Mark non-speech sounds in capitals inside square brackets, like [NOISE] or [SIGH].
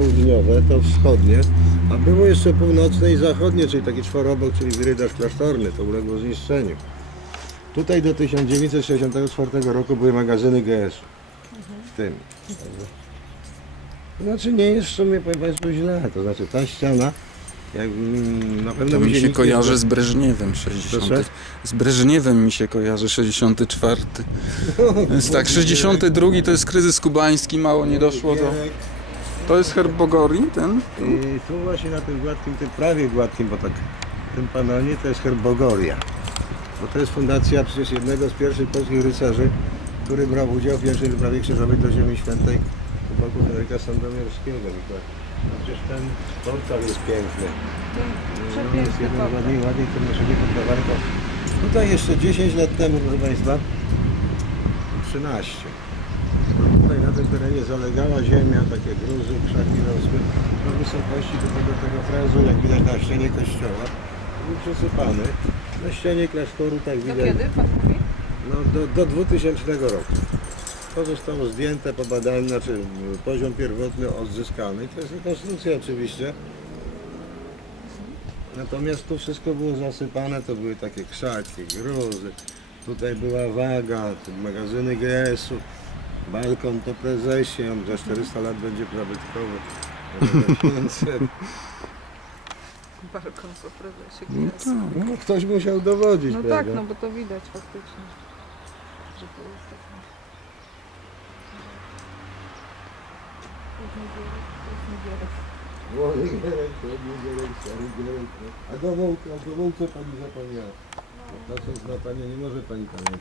południowe, to wschodnie, a było jeszcze północne i zachodnie, czyli taki czworobok, czyli wyrydacz klasztorny, to uległo zniszczeniu. Tutaj do 1964 roku były magazyny GS w tym. Znaczy nie jest w sumie powiem Państwu źle, to znaczy ta ściana, jak na pewno To mi się nie kojarzy zna- z Breżniewem 60. Proszę? Z Breżniewem mi się kojarzy 64. [LAUGHS] Więc tak, 62 to jest kryzys kubański, mało nie doszło do... To jest herb Bogori, ten? I tu właśnie na tym gładkim, tym prawie gładkim, bo tak tym panonie to jest Herbogoria. Bo to jest fundacja przecież jednego z pierwszych polskich rycerzy, który brał udział w pierwszej wyprawie krzyżowej do Ziemi Świętej u boku Henryka Sandomierskiego. No przecież ten portal jest piękny. No, jest jeden ładniej, ładniej, podawany. To tutaj jeszcze 10 lat temu, proszę Państwa, 13. Terenie zalegała ziemia, takie gruzy, krzaki rosły. Do wysokości do tego, tego frezu, jak widać na ścianie kościoła, był przesypany. Na ścianie klasztoru, tak Do widać, kiedy pan mówi? no, do, do 2000 roku. To zostało zdjęte, pobadane, znaczy m, poziom pierwotny odzyskany. To jest rekonstrukcja oczywiście. Natomiast tu wszystko było zasypane, to były takie krzaki, gruzy. Tutaj była waga, magazyny GS-u. Balkon to prezesie, on za 400 lat będzie 500. Balkon po prezesie No tak. No, ktoś musiał dowodzić, No tak, prawda? no bo to widać faktycznie. Że to jest takie... Młody Gierek, średni Gierek, stary Gierek. no. A Gomułka, Gomułce pani zapomniała. Patrząc na panią, nie może pani pamiętać.